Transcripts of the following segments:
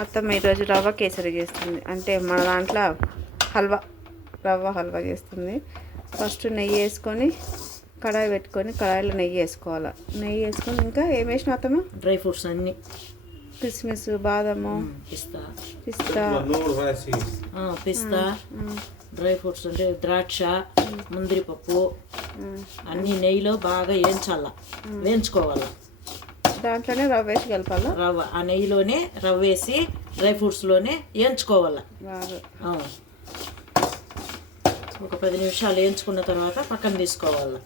అత్తమ్మ ఈరోజు రవ్వ కేసరి చేస్తుంది. అంటే మన దాంట్లో రవ్వ హల్వా చేస్తుంది. ఫస్ట్ నెయ్యి వేసుకొని కడాయి పెట్టుకొని కడాయిలో నెయ్యి వేసుకోవాలి. నెయ్యి వేసుకొని ఇంకా ఏం వేసినా అత్తమ్మ? డ్రై ఫ్రూట్స్ అన్నీ, కిస్మిస్, బాదము, పిస్తా డ్రై ఫ్రూట్స్ అంటే ద్రాక్ష, ముందిరి పప్పు అన్నీ నెయ్యిలో బాగా వేయించుకోవాలి. దాంట్లోనే రవ్వ వేసి కలపాలా? రవ్వ ఆ నెయ్యిలోనే రవ్వ వేసి డ్రై ఫ్రూట్స్లోనే వేయించుకోవాలి. ఒక 10 నిమిషాలు వేయించుకున్న తర్వాత పక్కన తీసుకోవాలి.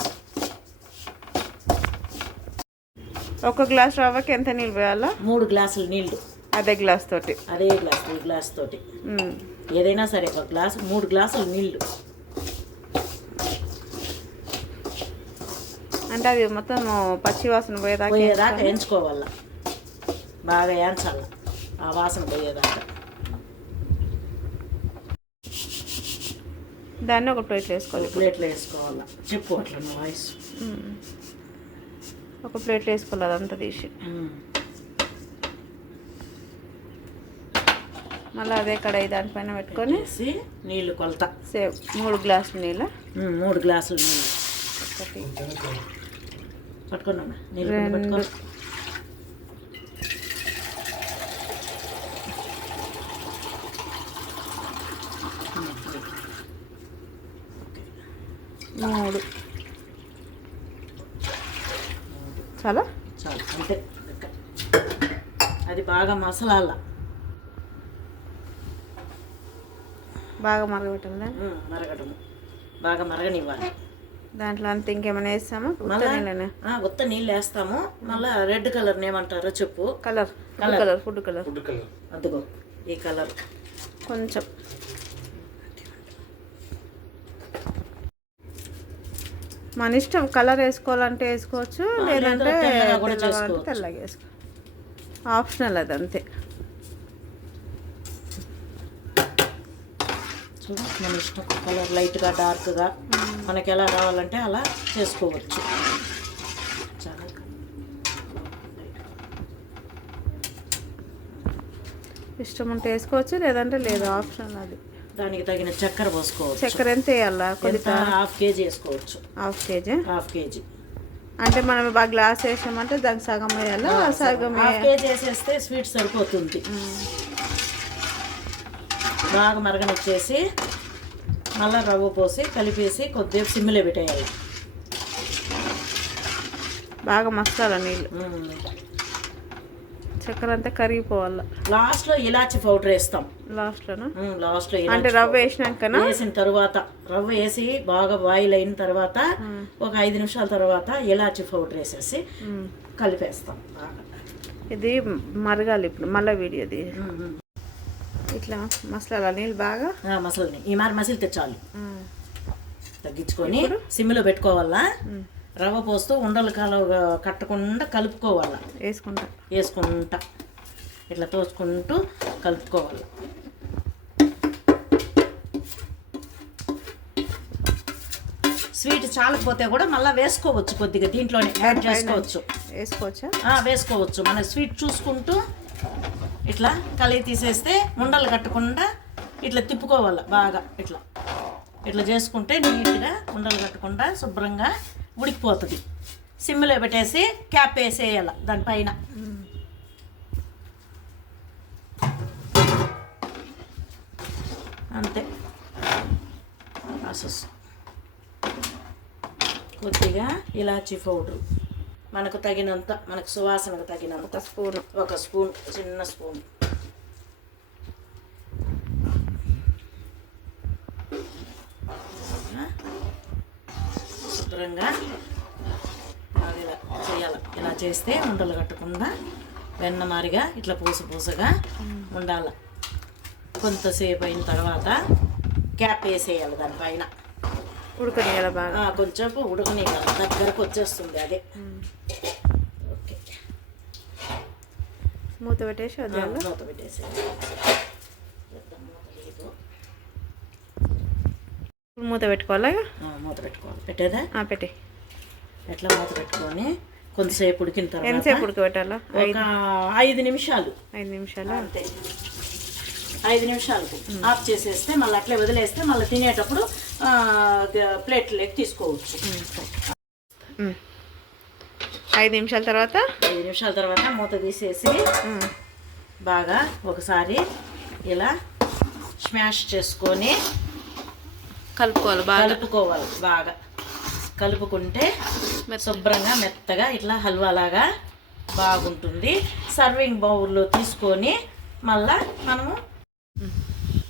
ఒక గ్లాస్ రవ్వకి ఎంత నీళ్ళు పోయాలా? 3 గ్లాసులు నీళ్లు. అదే గ్లాస్ తోటి? అదే గ్లాస్, ఈ గ్లాస్ తోటి ఏదైనా సరే ఒక గ్లాసు 3 గ్లాసులు నీళ్లు. అంటే అది మొత్తం పచ్చి వాసన పోయేదాకా వేయించుకోవాలా, బాగా వేయించాల ఆ వాసన పోయేదాకా. దాన్ని ఒక ప్లేట్లో వేసుకోవాలి. ప్లేట్లో వేసుకోవాలా. చెప్పు అట్లా వాయిస్. ఒక ప్లేట్లో వేసుకోవాలి అదంతా తీసి. మళ్ళీ అదే కడాయి దానిపైన పెట్టుకొని నీళ్ళు కొలత సేమ్ 3 గ్లాసులు నీళ్ళు. 3 గ్లాసులు నీళ్ళు. పట్టుకున్నా నీళ్ళు. చాలా అంటే అది బాగా మసాలాల బాగా మరగబెట్టాలి. బాగా మరగనివ్వాలి. దాంట్లో అంత ఇంకేమైనా వేస్తామా? ఉత్త నీళ్ళు వేస్తాము. మళ్ళీ రెడ్ కలర్ ఏమంటారో చెప్పు. Food colour. అదిగో ఈ కలర్ కొంచెం. మన ఇష్టం, కలర్ వేసుకోవాలంటే వేసుకోవచ్చు, లేదంటే తెల్లగా వేసుకో. ఆప్షనల్ అది అంతే. చూడు మన ఇష్టం, కలర్ లైట్గా డార్క్గా మనకి ఎలా రావాలంటే అలా చేసుకోవచ్చు. చాలా ఇష్టం ఉంటే వేసుకోవచ్చు, లేదంటే లేదు, ఆప్షన్ అది. దానికి తగిన చక్కెర పోసుకోవచ్చు. చక్కెర ఎంత వేయాలా? కొద్దిగా 1/2 కేజీ వేసుకోవచ్చు. Half KG. 1/2 కేజీ అంటే మనం బాగా గ్లాస్ వేసామంటే దానికి సగం వేయాలా? సగం 1/2 కేజీ వేసేస్తే స్వీట్ సరిపోతుంది. బాగా మరగనిచ్చేసి మళ్ళీ రవ్వ పోసి కలిపేసి కొద్దిసేపు సిమ్లో పెట్టేయాలి. బాగా మసాలా నీళ్ళు, చక్కెర అంతా కరిగిపోవాలి. లాస్ట్లో ఇలాచి పౌడర్ వేస్తాం. లాస్ట్లో అంటే రవ్వ వేసిన తర్వాత రవ్వ వేసి బాగా బాయిల్ అయిన తర్వాత ఒక 5 నిమిషాల తర్వాత ఇలాచి పౌడర్ వేసేసి కలిపేస్తాం. ఇది మరగాలి. ఇప్పుడు మళ్ళీ వీడియోది ఇట్లా మసాలా నీళ్ళు బాగా మసాలని ఈ మారి మసిలి తెచ్చాలి. తగ్గించుకొని సిమ్లో పెట్టుకోవాలా. రవ్వ పోస్తూ ఉండలు కట్టకుండా కలుపుకోవాలా. వేసుకుంటా ఇట్లా తోచుకుంటూ కలుపుకోవాలి. స్వీట్ చాలకపోతే కూడా మళ్ళీ వేసుకోవచ్చు, కొద్దిగా దీంట్లోనే యాడ్ చేసుకోవచ్చు. వేసుకోవచ్చు. మన స్వీట్ చూసుకుంటూ ఇట్లా కలిగి తీసేస్తే ఉండలు కట్టకుండా ఇట్లా తిప్పుకోవాలి. బాగా ఇట్లా చేసుకుంటే నీట్గా ఉండలు కట్టకుండా శుభ్రంగా ఉడికిపోతుంది. సిమ్లో పెట్టేసి క్యాప్ వేసేయాలి దానిపైన. అంతే ప్రాసెస్. కొద్దిగా ఇలాచీ పౌడరు మనకు తగినంత, మనకు సువాసనకు తగినంత ఒక స్పూన్, చిన్న స్పూన్. శుభ్రంగా ఇలా చేయాలి. ఇలా చేస్తే ఉండలు కట్టకుండా వెన్న మారిగా ఇట్లా పూసగా ఉండాలి. కొంతసేపు అయిన తర్వాత క్యాప్ వేసేయాలి దానిపైన. ఉడకనియాలి బాగా, కొంచెం ఉడకనియాలి. దగ్గరకు వచ్చేస్తుంది అదే. ఓకే, మూత పెట్టేసి మూత పెట్టేసి మూత పెట్టుకోవాలి. మూత పెట్టుకోవాలి. పెట్టేదా? పెట్టి ఎట్లా మూత పెట్టుకొని కొంతసేపు ఉడికిన తర్వాత ఎంతసేపు ఉడకబెట్టాలా? ఒక 5 నిమిషాలు. 5 నిమిషాలు అంతే. 5 నిమిషాలకు ఆఫ్ చేసేస్తే మళ్ళీ అట్లే వదిలేస్తే మళ్ళీ తినేటప్పుడు ప్లేట్లోకి తీసుకోవచ్చు. 5 నిమిషాల తర్వాత 5 నిమిషాల తర్వాత మూత తీసేసి బాగా ఒకసారి ఇలా స్మాష్ చేసుకొని కలుపుకోవాలి. బాగా కలుపుకుంటే శుభ్రంగా మెత్తగా ఇట్లా హల్వాలాగా బాగుంటుంది. సర్వింగ్ బౌల్లో తీసుకొని మళ్ళా మనము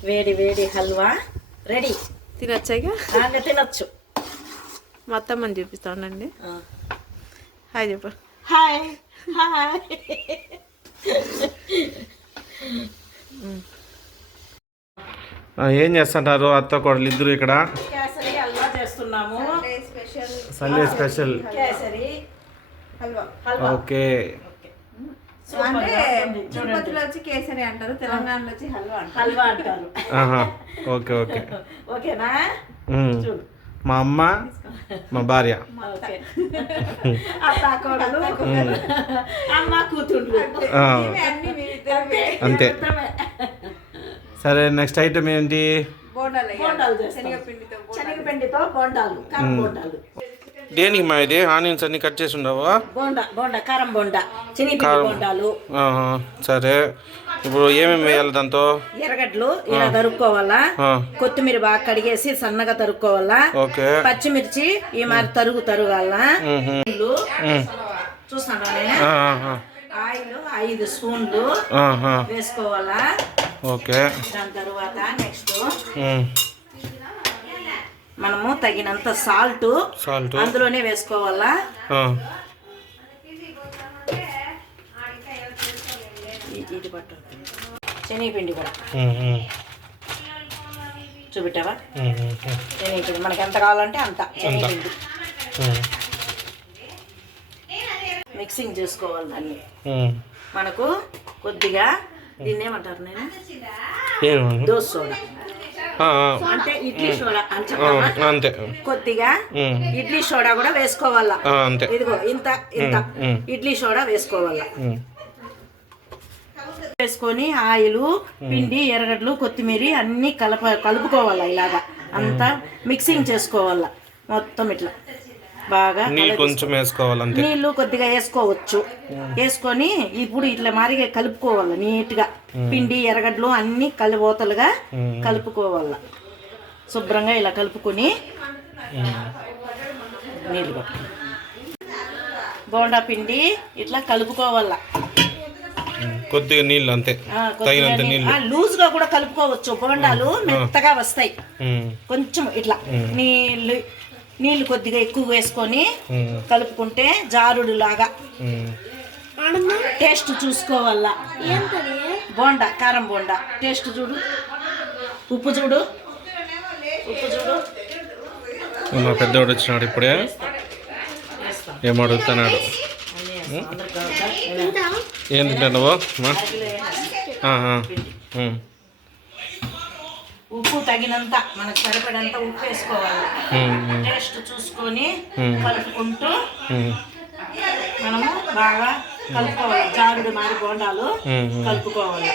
వేడి వేడి హల్వా రెడీ. తినొచ్చాయిగా బాగా తినొచ్చు. మొత్తం మనం చూపిస్తా ఉండండి. హాయ్ చెప్పు. Hi hi. ఏం చేస్తుంటారు అత్త కోడలు ఇద్దరు ఇక్కడ? కేసరి హల్వా చేస్తున్నాము. Sunday special kesari halwa. Okay. అంటే తిరుపతిలో వచ్చి కేసరి అంటారు, తెలంగాణలో వచ్చి హల్వా అంటారు. హల్వా అంటారు. Okay okay. ఓకేనా? చూడు, మా అమ్మ మా భార్య అత్త కోడలు అమ్మ కూతుళ్ళు అంతే. సరే నెక్స్ట్ ఐటమ్ ఏంటి? బోండాలు శనగపిండితో బోండాలు, కారం బోండాలు. దేనికి మా ఇది ఆనియన్స్ అన్ని కట్ చేసి ఉండవు? బోండా కారం బోండా, శనగపిండి బోండాలు. సరే, ఇప్పుడు ఏమేమి వేయాలి దాంతో? ఎర్రగడ్డలు ఇలా తరుక్కోవాలా, కొత్తిమీర బాగా కడిగేసి సన్నగా తరుక్కోవాలా, ఓకే, పచ్చిమిర్చి ఈ మరి తరుగాల, చూస్తాను ఆయిల్ 5 స్పూన్లు వేసుకోవాలా. ఓకే. దాని తర్వాత నెక్స్ట్ మనము తగినంత సాల్ట్ అందులోనే వేసుకోవాలా. ఇది పట్టు శనగపిండి కూడా చూపెట్టావా? శనగపిండి మనకి ఎంత కావాలంటే అంత శనగపిండి మిక్సింగ్ చేసుకోవాలి. దాన్ని మనకు కొద్దిగా దీన్ని ఏమంటారు నేను దోశ సోడా అంటే ఇడ్లీ సోడా అంతే, కొద్దిగా ఇడ్లీ సోడా కూడా వేసుకోవాలా. ఇదిగో ఇంత ఇంత ఇడ్లీ సోడా వేసుకోవాలా. వేసుకొని ఆయిల్, పిండి, ఎర్రగడ్డలు, కొత్తిమీర అన్ని కలుపుకోవాలా. ఇలాగా అంతా మిక్సింగ్ చేసుకోవాలా మొత్తం. ఇట్లా బాగా కొంచెం వేసుకోవాలి, నీళ్లు కొద్దిగా వేసుకోవచ్చు. వేసుకొని ఇప్పుడు ఇట్లా మారిగా కలుపుకోవాలి నీట్గా. పిండి, ఎర్రగడ్డలు అన్ని కలిపోతలుగా కలుపుకోవాలా. శుభ్రంగా ఇలా కలుపుకొని నీళ్ళు పట్టుకుని బోండా పిండి ఇట్లా కలుపుకోవాలా. కొద్దిగా నీళ్ళు అంతే, తగినంత నీళ్ళు. లూజ్ గా కూడా కలుపుకోవచ్చు. బోండాలు మెత్తగా వస్తాయి. కొంచెం ఇట్లా నీళ్ళు కొద్దిగా ఎక్కువ వేసుకొని కలుపుకుంటే జారుడు లాగా. టేస్ట్ చూసుకోవాలా. బోండా కారం బోండా టేస్ట్ చూడు, ఉప్పు చూడు. మా పెద్దవాడు వచ్చినాడు ఇప్పుడే, ఏమడుగుతున్నాడు? ఏం తింటావు? ఉప్పు తగినంత మనకు సరిపడంత ఉప్పు వేసుకోవాలి. టేస్ట్ చూసుకొని కలుపుకుంటూ మనము బాగా కలుపుకోవాలి. జారుడు మారి బోండాలు కలుపుకోవాలి.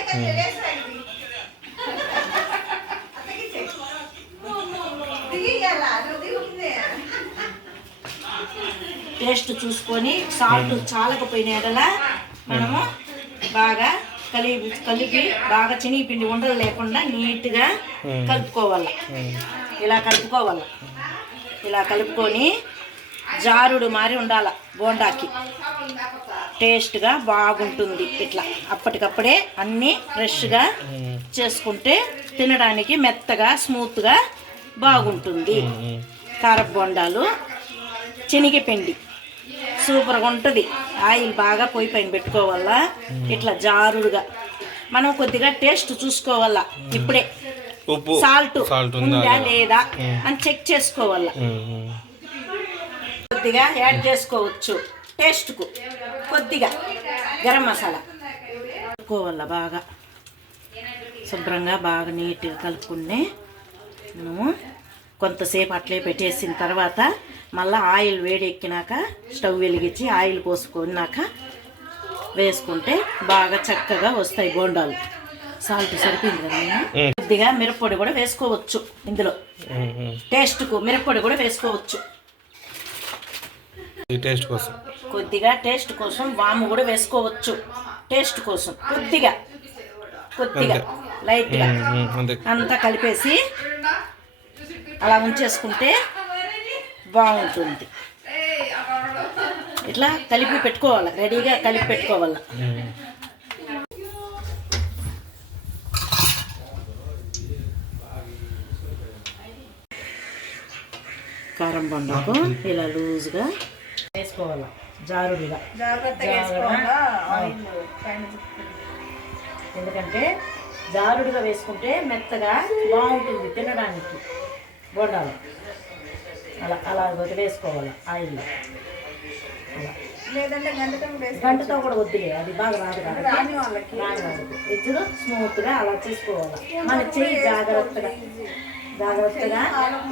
టేస్ట్ చూసుకొని సాల్ట్ చాలకపోయిన ఎడల మనము బాగా కలిపి బాగా శనగపిండి ఉండలు లేకుండా నీట్గా కలుపుకోవాలి. ఇలా కలుపుకొని జారుడు మారి ఉండాల. బోండాకి టేస్ట్గా బాగుంటుంది. ఇట్లా అప్పటికప్పుడే అన్నీ ఫ్రెష్గా చేసుకుంటే తినడానికి మెత్తగా స్మూత్గా బాగుంటుంది. కారపు బోండాలు శనగపిండి సూపర్గా ఉంటుంది. ఆయిల్ బాగా పొయ్యి పైన పెట్టుకోవాలా. ఇట్లా జారుడుగా మనం కొద్దిగా టేస్ట్ చూసుకోవాలా. ఇప్పుడే సాల్ట్ ఉందా లేదా అని చెక్ చేసుకోవాలా. కొద్దిగా యాడ్ చేసుకోవచ్చు టేస్ట్కు. కొద్దిగా గరం మసాలా కలుపుకోవాలా. బాగా శుభ్రంగా బాగా నీట్గా కలుపుకుని మనము కొంతసేపు అట్లే పెట్టేసిన తర్వాత మళ్ళీ ఆయిల్ వేడెక్కినాక స్టవ్ వెలిగించి ఆయిల్ పోసుకున్నాక వేసుకుంటే బాగా చక్కగా వస్తాయి బోండాలు. సాల్ట్ సరిపోయింది కదా నేను. కొద్దిగా మిరప్పొడి కూడా వేసుకోవచ్చు ఇందులో, టేస్ట్కు మిరప్పొడి కూడా వేసుకోవచ్చు. టేస్ట్ కోసం కొద్దిగా టేస్ట్ కోసం వాము కూడా వేసుకోవచ్చు, టేస్ట్ కోసం కొద్దిగా కొద్దిగా లైట్గా అంతా కలిపేసి అలా ఉంచేసుకుంటే బాగుంటుంది. ఇట్లా కలిపి పెట్టుకోవాలి, రెడీగా కలిపి పెట్టుకోవాలి. కారం బండకు ఇలా లూజ్గా వేసుకోవాలి, జారుడుగా. ఎందుకంటే జారుడుగా వేసుకుంటే మెత్తగా బాగుంటుంది తినడానికి బోండాలు. అలా అలా వదిలేసుకోవాలి ఆయిల్లో. లేదంటే గంటతో కూడా వద్దులే, అది బాగా రాదు ఎజ్జులు స్మూత్గా అలా చేసుకోవాలి. మన చెయ్యి జాగ్రత్తగా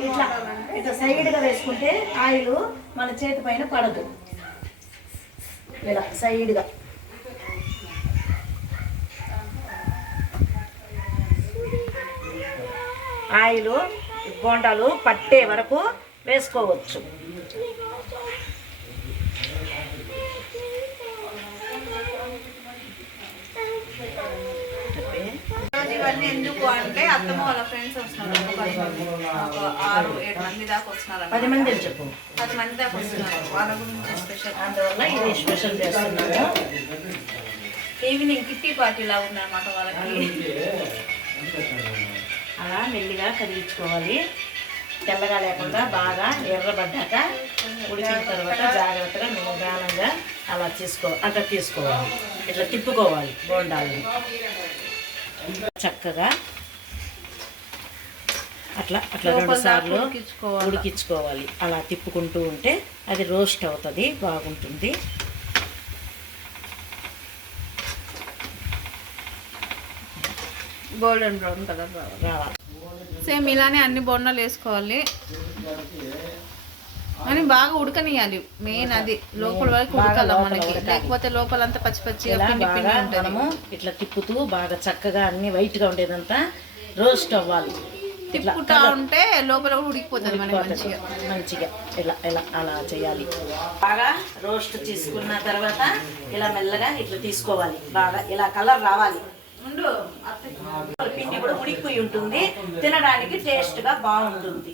ఇట్లా ఇట్లా సైడ్గా వేసుకుంటే ఆయిల్ మన చేతి పైన పడదు. ఇలా సైడ్గా ఆయిల్ బోండాలు పట్టే వరకు వేసుకోవచ్చు. ఇవన్నీ ఎందుకు అంటే అత్తమ్మ వాళ్ళ ఫ్రెండ్స్ వస్తున్నారు, 6-7 మంది దాకా వస్తున్నారు. 10 మంది చెప్పు, 10 మంది దాకా వస్తున్నారు. వాళ్ళ గురించి స్పెషల్, అందువల్ల ఇది స్పెషల్ చేస్తున్నాము. ఈవినింగ్ కిట్టి పార్టీ లాగా ఉందన్నమాట వాళ్ళకి. అలా మెల్లిగా కదిలించుకోవాలి, తెల్లగా లేకుండా బాగా ఎర్రబడ్డాక ఉడికిన తర్వాత జాగ్రత్తగా నిదానంగా అలా అంతా తీసుకోవాలి. ఇట్లా తిప్పుకోవాలి బోండాలని చక్కగా. అట్లా 2 సార్లు ఉడికించుకోవాలి. అలా తిప్పుకుంటూ ఉంటే అది రోస్ట్ అవుతుంది, బాగుంటుంది. గోల్డెన్ బ్రౌన్ కలర్ రావాలి. సేమ్ ఇలానే అన్ని బొండాలు వేసుకోవాలి అని బాగా ఉడకనియాలి. మెయిన్ అది లోపల వరకు ఉడకాలి మనకి, లేకపోతే లోపలంతా పచ్చి పచ్చిగా పిండి పిండి ఉంటుంది. మనము ఇట్లా తిప్పుతూ బాగా చక్కగా అన్ని వైట్గా ఉండేదంతా రోస్ట్ అవ్వాలి. తిప్పుకుంటా ఉంటే లోపల కూడా ఉడికిపోతుంది మనకి మంచిగా. ఇలా ఇలా అలా చేయాలి. బాగా రోస్ట్ తీసుకున్న తర్వాత ఇలా మెల్లగా ఇట్లా తీసుకోవాలి. బాగా ఇలా కలర్ రావాలి. పిండి కూడా ఉడికిపోయి ఉంటుంది, తినడానికి టేస్ట్గా బాగుంటుంది.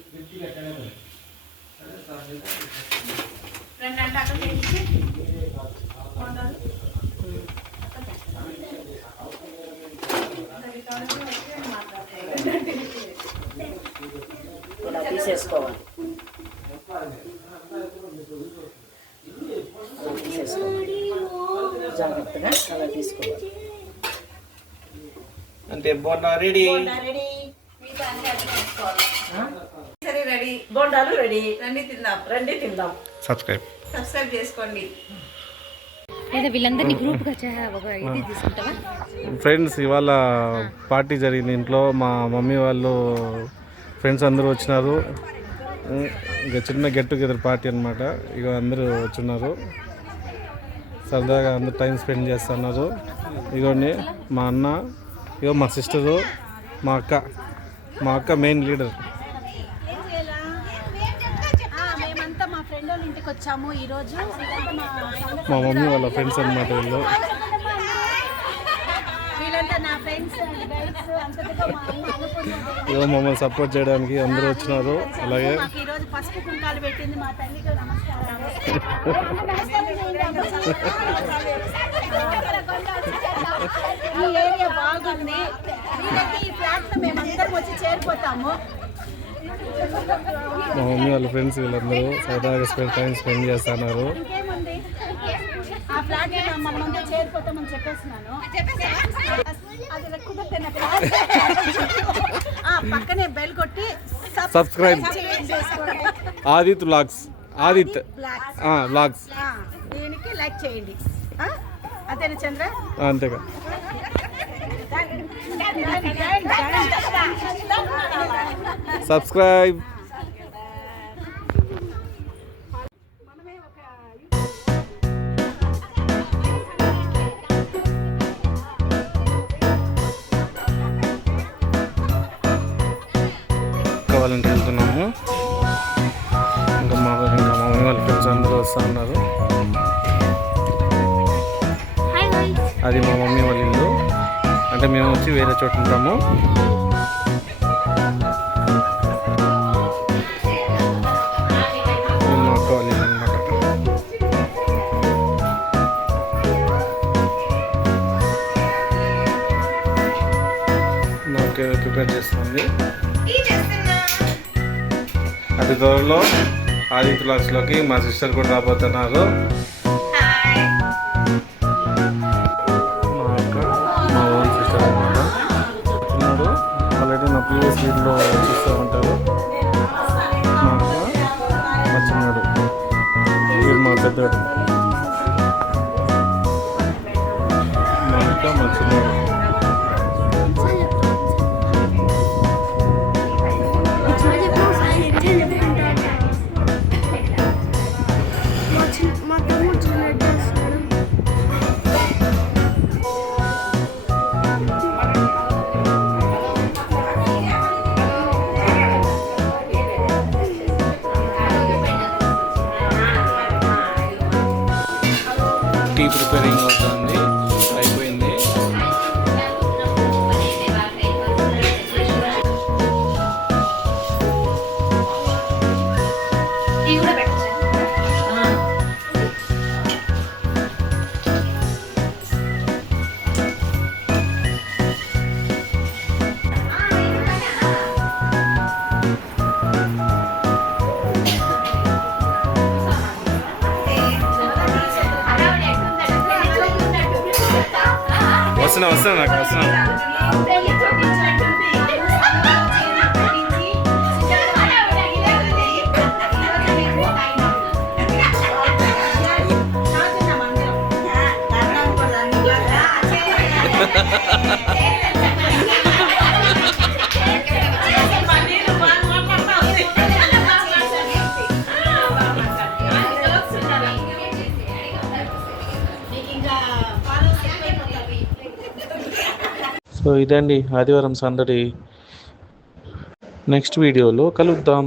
ఇలా తీసేసుకోవాలి. జాగ్రత్తగా అలా తీసుకోవాలి. అంతే, బోండా రెడీ. రెడీ, బోండాలు రెడీ. రండి తిందాం. సబ్స్క్రైబ్ చేసుకోండి. వీళ్ళందరినీ గ్రూప్గా ఒక ఇది తీసుకుంటావా? ఫ్రెండ్స్, ఇవాళ పార్టీ జరిగింది ఇంట్లో. మా మమ్మీ వాళ్ళు ఫ్రెండ్స్ అందరూ వచ్చినారు. ఇక చిన్న గెట్ టుగెదర్ పార్టీ అనమాట. ఇక అందరూ వచ్చున్నారు, సరదాగా అందరూ టైం స్పెండ్ చేస్తున్నారు. ఇగోండి మా అన్న, ఇగో మా సిస్టరు, మా అక్క మెయిన్ లీడర్. మేమంతా మా ఫ్రెండ్ వాళ్ళ ఇంటికి వచ్చాము ఈరోజు. మా మమ్మీ వాళ్ళ ఫ్రెండ్స్ అనమాట వీళ్ళు. వీళ్ళంతా నా ఫ్రెండ్స్ అండ్ గైడ్స్. అంతగా మా అన్న అనుకున్నారు ఇగో మమ్మల్ని సపోర్ట్ చేయడానికి అందరూ వచ్చినారు. అలాగే మాకు ఈరోజు పసుపు కుంకాలు పెట్టింది మా తల్లికి నమస్కారం. ఈ ఏరియా బాగుంది. వీళ్ళకి ఈ ఫ్లాట్ లో మేమందరం వచ్చి చేరిపోతాము. మా మమ్మీ వాళ్ళ ఫ్రెండ్స్ వీళ్ళందరూ సరదాగా టైం స్పెండ్ చేస్తున్నారు. ఇంకేముంది, ఆ ఫ్లాట్ మన ముందే చేరిపోతామని చెప్పేస్తున్నాను. అది కుదిరితే నాకు పక్కనే బెల్ కొట్టి subscribe Aadit vlogs. Aadit vlogs దీనికి లైక్ చేయండి. అదేనా చంద్ర? అంతేగా. సబ్స్క్రైబ్. ఫ్రెండ్స్ అందరూ వస్తూ ఉన్నారు. అది మా మమ్మీ వాళ్ళ ఇల్లు, అంటే మేము వచ్చి వేరే చోట ఉంటాము. మా అక్క వాళ్ళ ఇల్లు అన్నమాట. నాకు ప్రిపేర్ చేస్తుంది. అతి త్వరలో ఆదిత్య లాక్స్లోకి మా సిస్టర్ కూడా రాబోతున్నారు. మా అక్క, మా ఓన్ సిస్టర్ అనమాట. చిన్నాడు ఆల్రెడీ నా ప్రీవియస్ వీడియోలో చూస్తూ ఉంటారు. మా అక్క, మా చిన్నాడు, వీడు మా పెద్దవాడు. మా అక్క, మా చిన్నాడు. టీ ప్రిపేరింగ్ అవుతుంది, అయిపోయింది. వస్తున్నా నాకు వస్తున్నా. సో ఇదండి ఆదివారం సందడి. నెక్స్ట్ వీడియోలో కలుద్దాం.